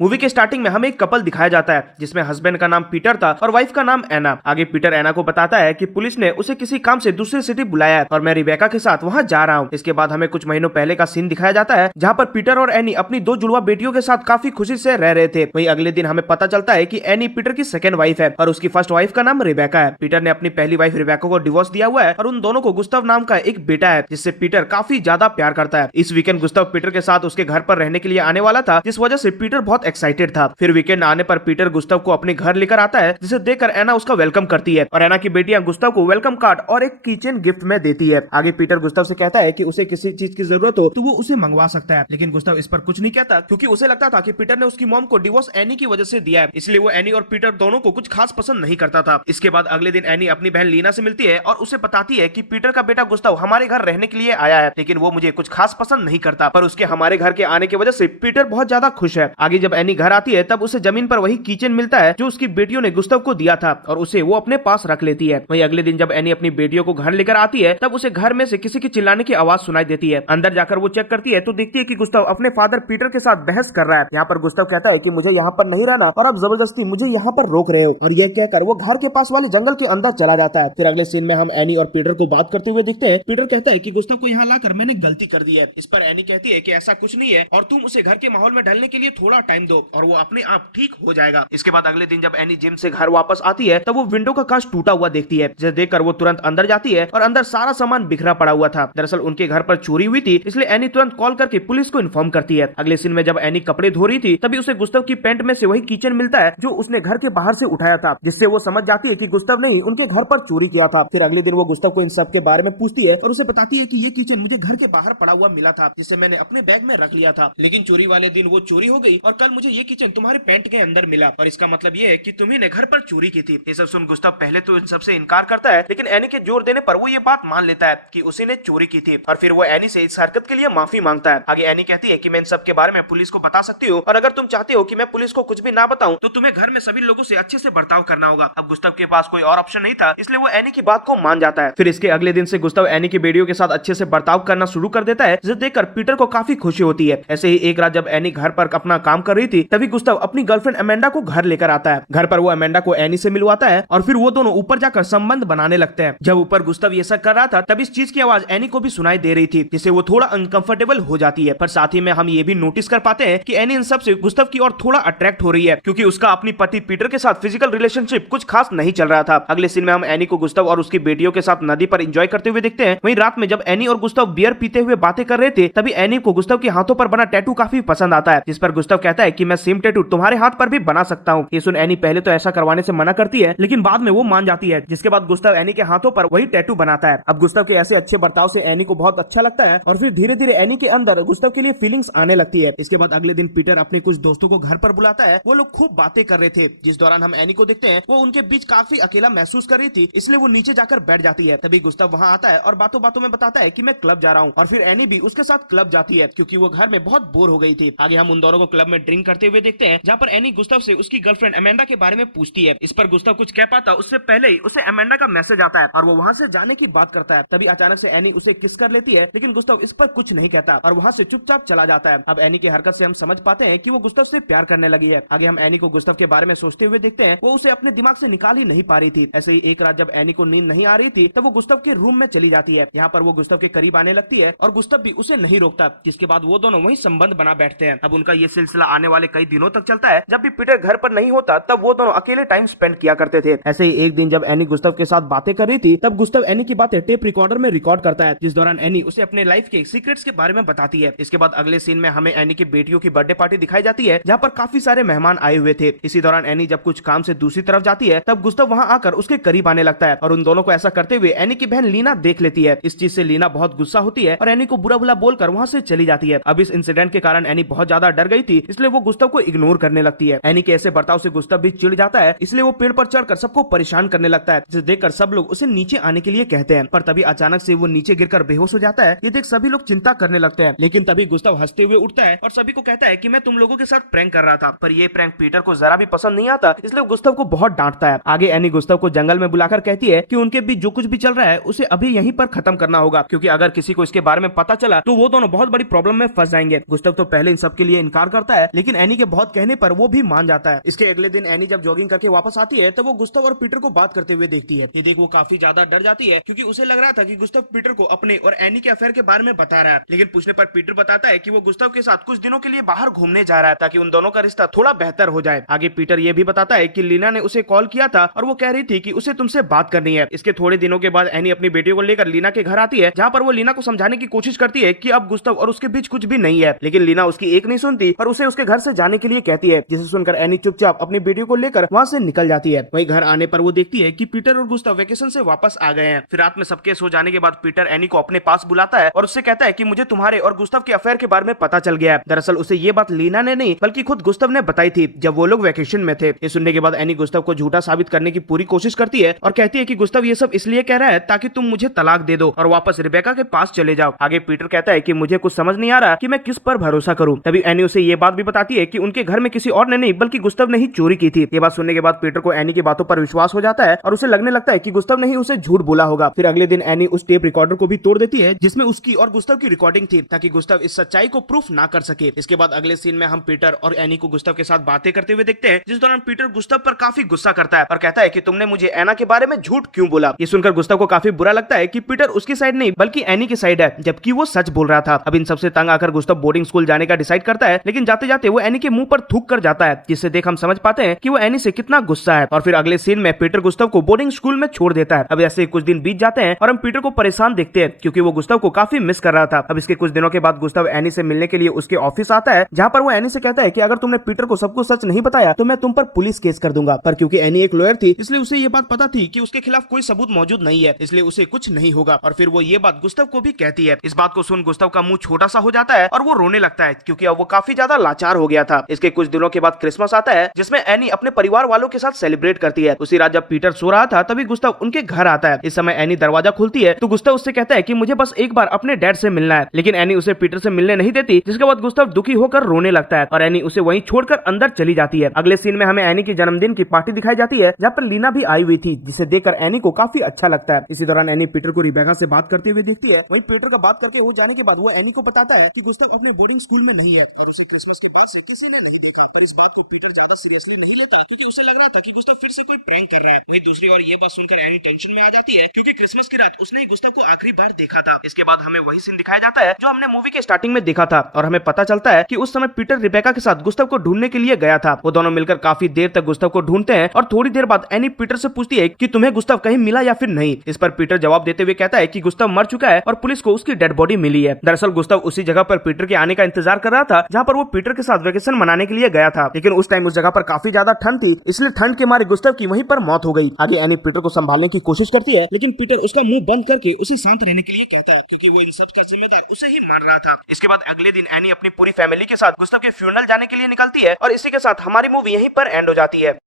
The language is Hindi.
मूवी के स्टार्टिंग में हमें एक कपल दिखाया जाता है जिसमें हस्बैंड का नाम पीटर था और वाइफ का नाम एना। आगे पीटर एना को बताता है कि पुलिस ने उसे किसी काम से दूसरी सिटी बुलाया है और मैं रिबेका के साथ वहाँ जा रहा हूँ। इसके बाद हमें कुछ महीनों पहले का सीन दिखाया जाता है जहाँ पर पीटर और एनी अपनी दो जुड़वा बेटियों के साथ काफी खुशी से रह रहे थे। वहीं अगले दिन हमें पता चलता है कि एनी पीटर की सेकंड वाइफ है और उसकी फर्स्ट वाइफ का नाम रिबेका है। पीटर ने अपनी पहली वाइफ रिबेका को डिवोर्स दिया हुआ है और उन दोनों को गुस्ताव नाम का एक बेटा है जिससे पीटर काफी ज्यादा प्यार करता है। इस वीकेंड गुस्ताव पीटर के साथ उसके घर पर रहने के लिए आने वाला था, जिस वजह से पीटर बहुत एक्साइटेड था। फिर वीकेंड आने पर पीटर गुस्ताव को अपने घर लेकर आता है, जिसे देखकर एना उसका वेलकम करती है और एना की बेटियां गुस्ताव को वेलकम कार्ड और एक कीचेन गिफ्ट में देती है। आगे पीटर गुस्ताव से कहता है कि उसे किसी चीज की जरूरत हो तो वो उसे मंगवा सकता है, लेकिन गुस्ताव इस पर कुछ नहीं कहता क्योंकि उसे लगता था कि पीटर ने उसकी मॉम को डिवोर्स एनी की वजह से दिया है, इसलिए वो एनी और पीटर दोनों को कुछ खास पसंद नहीं करता था। इसके बाद अगले दिन एनी अपनी बहन लीना से मिलती है और उसे बताती है कि पीटर का बेटा गुस्ताव हमारे घर रहने के लिए आया है, लेकिन वो मुझे कुछ खास पसंद नहीं करता, पर उसके हमारे घर के आने की वजह से पीटर बहुत ज्यादा खुश है। आगे जब एनी घर आती है तब उसे जमीन पर वही किचन मिलता है जो उसकी बेटियों ने गुस्ताव को दिया था और उसे वो अपने पास रख लेती है। वहीं अगले दिन जब एनी अपनी बेटियों को घर लेकर आती है तब उसे घर में से किसी की चिल्लाने की आवाज सुनाई देती है। अंदर जाकर वो चेक करती है तो देखती है कि गुस्ताव अपने फादर पीटर के साथ बहस कर रहा है। यहाँ पर गुस्ताव कहता है कि मुझे यहाँ पर नहीं रहना और अब जबरदस्ती मुझे यहाँ पर रोक रहे हो, और ये कहकर वो घर के पास वाले जंगल के अंदर चला जाता है। फिर अगले सीन में हम एनी और पीटर को बात करते हुए दिखते हैं। पीटर कहता है कि गुस्ताव को यहाँ लाकर मैंने गलती कर दी है। इस पर एनी कहती है कि ऐसा कुछ नहीं है और तुम उसे घर के माहौल में ढलने के लिए थोड़ा टाइम दो और वो अपने आप ठीक हो जाएगा। इसके बाद अगले दिन जब एनी जिम से घर वापस आती है तब वो विंडो का कांच टूटा हुआ देखती है, जिसे देखकर वो तुरंत अंदर जाती है और अंदर सारा सामान बिखरा पड़ा हुआ था। दरअसल उनके घर पर चोरी हुई थी, इसलिए एनी तुरंत कॉल करके पुलिस को इन्फॉर्म करती है। अगले सीन में जब एनी कपड़े धो रही थी तभी उसे गुस्ताव की पैंट में से वही किचन मिलता है जो उसने घर के बाहर से उठाया था, जिससे वो समझ जाती है कि गुस्ताव ने ही उनके घर पर चोरी किया था। फिर अगले दिन वो गुस्ताव को इन सब के बारे में पूछती है और उसे बताती है कि ये किचन मुझे घर के बाहर पड़ा हुआ मिला था, जिसे मैंने अपने बैग में रख लिया था, लेकिन चोरी वाले दिन वो चोरी हो गई और कल मुझे ये किचन तुम्हारे पैंट के अंदर मिला और इसका मतलब ये है कि तुम्ही ने घर पर चोरी की थी। ये सब सुन गुस्ताव पहले तो इन सब से इनकार करता है, लेकिन एनी के जोर देने पर वो ये बात मान लेता है कि उसी ने चोरी की थी और फिर वो एनी से इस हरकत के लिए माफी मांगता है। आगे एनी कहती है कि मैं इन सब के बारे में पुलिस को बता सकती हूँ और अगर तुम चाहते हो कि मैं पुलिस को कुछ भी ना बताऊं तो तुम्हें घर में सभी लोगों से अच्छे से बर्ताव करना होगा। अब गुस्ताव के पास कोई और ऑप्शन नहीं था, इसलिए वो एनी की बात को मान जाता है। फिर इसके अगले दिन से गुस्ताव एनी की बेटियों के साथ अच्छे से बर्ताव करना शुरू कर देता है, जिसे देखकर पीटर को काफी खुशी होती है। ऐसे ही एक रात जब एनी घर पर अपना काम कर रही थी तभी गुस्ताव अपनी गर्लफ्रेंड अमेंडा को घर लेकर आता है। घर पर वो अमेंडा को एनी से मिलवाता है और फिर वो दोनों ऊपर जाकर संबंध बनाने लगते हैं। जब ऊपर गुस्ताव ये सब कर रहा था तब इस चीज की आवाज एनी को भी सुनाई दे रही थी, जिससे वो थोड़ा अनकंफर्टेबल हो जाती है। पर साथ ही में हम ये भी नोटिस कर पाते हैं कि एनी इन सब से गुस्ताव की ओर थोड़ा अट्रैक्ट हो रही है, क्योंकि उसका अपनी पति पीटर के साथ फिजिकल रिलेशनशिप कुछ खास नहीं चल रहा था। अगले सीन में हम एनी को गुस्ताव और उसकी बेटियों के साथ नदी पर एंजॉय करते हुए दिखते हैं। वहीं रात में जब एनी और गुस्ताव बियर पीते हुए बातें कर रहे थे तभी एनी को गुस्ताव के हाथों पर बना टैटू काफी पसंद आता है, जिस पर गुस्ताव कहता है कि मैं सेम टैटू तुम्हारे हाथ पर भी बना सकता हूँ। ये सुन एनी पहले तो ऐसा करवाने से मना करती है, लेकिन बाद में वो मान जाती है, जिसके बाद गुस्ताव एनी के हाथों पर वही टैटू बनाता है। अब गुस्ताव के ऐसे अच्छे बर्ताव से एनी को बहुत अच्छा लगता है और फिर धीरे धीरे एनी के अंदर गुस्ताव के लिए फीलिंग्स आने लगती है। इसके बाद अगले दिन पीटर अपने कुछ दोस्तों को घर पर बुलाता है। वो लोग खूब बातें कर रहे थे, जिस दौरान हम एनी को देखते हैं वो उनके बीच काफी अकेला महसूस कर रही थी, इसलिए वो नीचे जाकर बैठ जाती है। तभी गुस्ताव वहाँ आता है और बातों बातों में बताता है कि मैं क्लब जा रहा हूँ और फिर एनी भी उसके साथ क्लब जाती है, क्योंकि वो घर में बहुत बोर हो गई थी। आगे हम उन दोनों को क्लब में ड्रिंक करते हुए देखते हैं, जहाँ पर एनी गुस्ताव से उसकी गर्लफ्रेंड अमेंडा के बारे में पूछती है। इस पर गुस्ताव कुछ कह पाता उससे पहले ही उसे अमेंडा का मैसेज आता है और वो वहाँ से जाने की बात करता है। तभी अचानक से एनी उसे किस कर लेती है, लेकिन गुस्ताव इस पर कुछ नहीं कहता और वहाँ से चुपचाप चला जाता है। अब एनी की हरकत से हम समझ पाते हैं कि वो गुस्ताव से प्यार करने लगी है। आगे हम एनी को गुस्ताव के बारे में सोचते हुए देखते हैं, वो उसे अपने दिमाग से निकाल ही नहीं पा रही थी। ऐसे ही एक रात जब एनी को नींद नहीं आ रही थी तब वो गुस्ताव के रूम में चली जाती है। यहाँ पर वो गुस्ताव के करीब आने लगती है और गुस्ताव भी उसे नहीं रोकता, जिसके बाद वो दोनों वही संबंध बना बैठते हैं। अब उनका ये सिलसिला आने वाले कई दिनों तक चलता है। जब भी पीटर घर पर नहीं होता तब वो दोनों अकेले टाइम स्पेंड किया करते थे। ऐसे ही एक दिन जब एनी गुस्ताव के साथ बातें कर रही थी तब गुस्ताव एनी की बातें टेप रिकॉर्डर में रिकॉर्ड करता है, जिस दौरान एनी उसे अपने लाइफ के सीक्रेट्स के बारे में बताती है। इसके बाद अगले सीन में हमें एनी की बेटियों की बर्थडे पार्टी दिखाई जाती है, जहाँ पर काफी सारे मेहमान आए हुए थे। इसी दौरान एनी जब कुछ काम से दूसरी तरफ जाती है तब गुस्ताव वहाँ आकर उसके करीब आने लगता है और उन दोनों को ऐसा करते हुए एनी की बहन लीना देख लेती है। इस चीज से लीना बहुत गुस्सा होती है और एनी को बुरा भला बोलकर वहाँ से चली जाती है। अब इस इंसिडेंट के कारण एनी बहुत ज्यादा डर गई थी, इसलिए वो गुस्ताव को इग्नोर करने लगती है। एनी के ऐसे बर्ताव से गुस्ताव भी चिढ़ जाता है, इसलिए वो पेड़ पर चढ़कर सबको परेशान करने लगता है, जिसे देखकर सब लोग उसे नीचे आने के लिए कहते हैं। पर तभी अचानक से वो नीचे गिरकर बेहोश हो जाता है। ये देख सभी लोग चिंता करने लगते हैं, लेकिन तभी गुस्ताव हंसते हुए उठता है और सभी को कहता है कि मैं तुम लोगों के साथ प्रैंक कर रहा था। पर ये प्रैंक पीटर को जरा भी पसंद नहीं आता, इसलिए गुस्ताव को बहुत डांटता है। आगे एनी गुस्ताव को जंगल में बुलाकर कहती है कि उनके बीच जो कुछ भी चल रहा है उसे अभी यहीं पर खत्म करना होगा, क्योंकि अगर किसी को इसके बारे में पता चला तो वो दोनों बहुत बड़ी प्रॉब्लम में फंस जाएंगे। गुस्ताव तो पहले इन सब के लिए इनकार करता है, लेकिन लेकिन एनी के बहुत कहने पर वो भी मान जाता है। इसके अगले दिन एनी जब जॉगिंग करके वापस आती है तो वो गुस्ताव और पीटर को बात करते हुए देखती है। ये देख वो काफी ज्यादा डर जाती है क्योंकि उसे लग रहा था कि गुस्ताव पीटर को अपने और एनी के अफेयर के बारे में बता रहा है। लेकिन पूछने पर पीटर बताता है कि वो गुस्ताव के साथ कुछ दिनों के लिए बाहर घूमने जा रहा है ताकि उन दोनों का रिश्ता थोड़ा बेहतर हो जाए। आगे पीटर ये भी बताता है कि लीना ने उसे कॉल किया था और वो कह रही थी कि उसे तुमसे बात करनी है। इसके थोड़े दिनों के बाद एनी अपनी बेटी को लेकर लीना के घर आती है, जहाँ पर वो लीना को समझाने की कोशिश करती है कि अब गुस्ताव और उसके बीच कुछ भी नहीं है। लेकिन लीना उसकी एक नहीं सुनती और उसे उसके घर से जाने के लिए कहती है, जिसे सुनकर एनी चुपचाप अपनी बेटी को लेकर वहाँ से निकल जाती है। वहीं घर आने पर वो देखती है कि पीटर और गुस्ताव वेकेशन से वापस आ गए हैं। फिर रात में सबके सो जाने के बाद पीटर एनी को अपने पास बुलाता है और उससे कहता है कि मुझे तुम्हारे और गुस्ताव के अफेयर के बारे में पता चल गया है। दरअसल उसे ये बात लीना ने नहीं बल्कि खुद गुस्ताव ने बताई थी जब वो लोग वेकेशन में थे। ये सुनने के बाद एनी गुस्ताव को झूठा साबित करने की पूरी कोशिश करती है और कहती है कि गुस्ताव ये सब इसलिए कह रहा है ताकि तुम मुझे तलाक दे दो और वापस रिबेका के पास चले जाओ। आगे पीटर कहता है कि मुझे कुछ समझ नहीं आ रहा कि मैं किस पर भरोसा करूं। तभी एनी उसे ये बात भी बताती है कि उनके घर में किसी और ने नहीं बल्कि गुस्ताव ने ही चोरी की थी। ये बात सुनने के बाद पीटर को एनी की बातों पर विश्वास हो जाता है और उसे लगने लगता है कि गुस्ताव ने ही उसे झूठ बोला होगा। फिर अगले दिन एनी उस टेप रिकॉर्डर को भी तोड़ देती है जिसमें उसकी और गुस्ताव की रिकॉर्डिंग थी ताकि गुस्ताव इस सच्चाई को प्रूफ ना कर सके। इसके बाद अगले सीन में हम पीटर और एनी को गुस्ताव के साथ बातें करते हुए देखते हैं, जिस दौरान पीटर गुस्ताव पर काफी गुस्सा करता है और कहता है कि तुमने मुझे एना के बारे में झूठ क्यों बोला। ये सुनकर गुस्ताव को काफी बुरा लगता है कि पीटर उसकी साइड नहीं बल्कि एनी की साइड है, जबकि वो सच बोल रहा था। अब इन सबसे तंग आकर गुस्ताव बोर्डिंग स्कूल जाने का डिसाइड करता है, लेकिन जाते जाते वो एनी के मुंह पर थूक कर जाता है, जिससे देख हम समझ पाते हैं कि वो एनी से कितना गुस्सा है। और फिर अगले सीन में पीटर गुस्ताव को बोर्डिंग स्कूल में छोड़ देता है। अब ऐसे कुछ दिन बीत जाते हैं और हम पीटर को परेशान देखते हैं क्योंकि वो गुस्ताव को काफी मिस कर रहा था। अब इसके कुछ दिनों के बाद गुस्ताव एनी से मिलने के लिए उसके ऑफिस आता है, जहाँ पर वो एनी से कहता है कि अगर तुमने पीटर को सब कुछ सच नहीं बताया तो मैं तुम पर पुलिस केस कर दूंगा। पर क्योंकि एनी एक लॉयर थी इसलिए उसे ये बात पता थी कि उसके खिलाफ कोई सबूत मौजूद नहीं है, इसलिए उसे कुछ नहीं होगा। और फिर वो ये बात गुस्ताव को भी कहती है। इस बात को सुन गुस्ताव का मुंह छोटा सा हो जाता है और वो रोने लगता है क्योंकि अब वो काफी ज्यादा लाचार हो गया था। इसके कुछ दिनों के बाद क्रिसमस आता है, जिसमें एनी अपने परिवार वालों के साथ सेलिब्रेट करती है। उसी रात जब पीटर सो रहा था तभी गुस्ताव उनके घर आता है। इस समय एनी दरवाजा खोलती है तो गुस्ताव उससे कहता है कि मुझे बस एक बार अपने डैड से मिलना है, लेकिन एनी उसे पीटर से मिलने नहीं देती, जिसके बाद गुस्ताव दुखी होकर रोने लगता है और एनी उसे वहीं छोड़कर अंदर चली जाती है। अगले सीन में हमें एनी की जन्मदिन की पार्टी दिखाई जाती है, जहाँ पर लीना भी आई हुई थी, जिसे देखकर एनी को काफी अच्छा लगता है। इसी दौरान एनी पीटर को रिबेका से बात करते हुए देखती है। वहीं पीटर का बात करके हो जाने के बाद वो एनी को बताता है कि गुस्ताव अपने बोर्डिंग स्कूल में नहीं है और उसे क्रिसमस के बाद से किसी ने नहीं देखा। पर इस बात को पीटर ज्यादा सीरियसली नहीं लेता क्योंकि उसे लग रहा था कि गुस्ताव फिर से कोई प्रैंक कर रहा है। वहीं दूसरी ओर ये बात सुनकर एनी टेंशन में आ जाती है क्योंकि क्रिसमस की रात उसने गुस्ताव को आखिरी बार देखा था। इसके बाद हमें वही सीन दिखाया जाता है जो हमने मूवी के स्टार्टिंग में देखा था और हमें पता चलता है कि उस समय पीटर रिबेका के साथ गुस्ताव को ढूंढने के लिए गया था। वो दोनों मिलकर काफी देर तक गुस्ताव को ढूंढते हैं और थोड़ी देर बाद एनी पीटर से पूछती है कि तुम्हें गुस्ताव कहीं मिला या फिर नहीं। इस पर पीटर जवाब देते हुए कहता है कि गुस्ताव मर चुका है और पुलिस को उसकी डेड बॉडी मिली है। दरअसल गुस्ताव उसी जगह पर पीटर के आने का इंतजार कर रहा था जहाँ पर वो पीटर के साथ वेकेशन मनाने के लिए गया था, लेकिन उस टाइम उस जगह पर काफी ज्यादा ठंड थी, इसलिए ठंड के मारे गुस्ताव की वहीं पर मौत हो गई। आगे एनी पीटर को संभालने की कोशिश करती है, लेकिन पीटर उसका मुंह बंद करके उसे शांत रहने के लिए कहता है क्योंकि वो इन सब का जिम्मेदार उसे ही मान रहा था। इसके बाद अगले दिन एनी अपनी पूरी फैमिली के साथ गुस्ताव के फ्यूनरल जाने के लिए निकलती है और इसी के साथ हमारी मूवी यहीं पर एंड हो जाती है।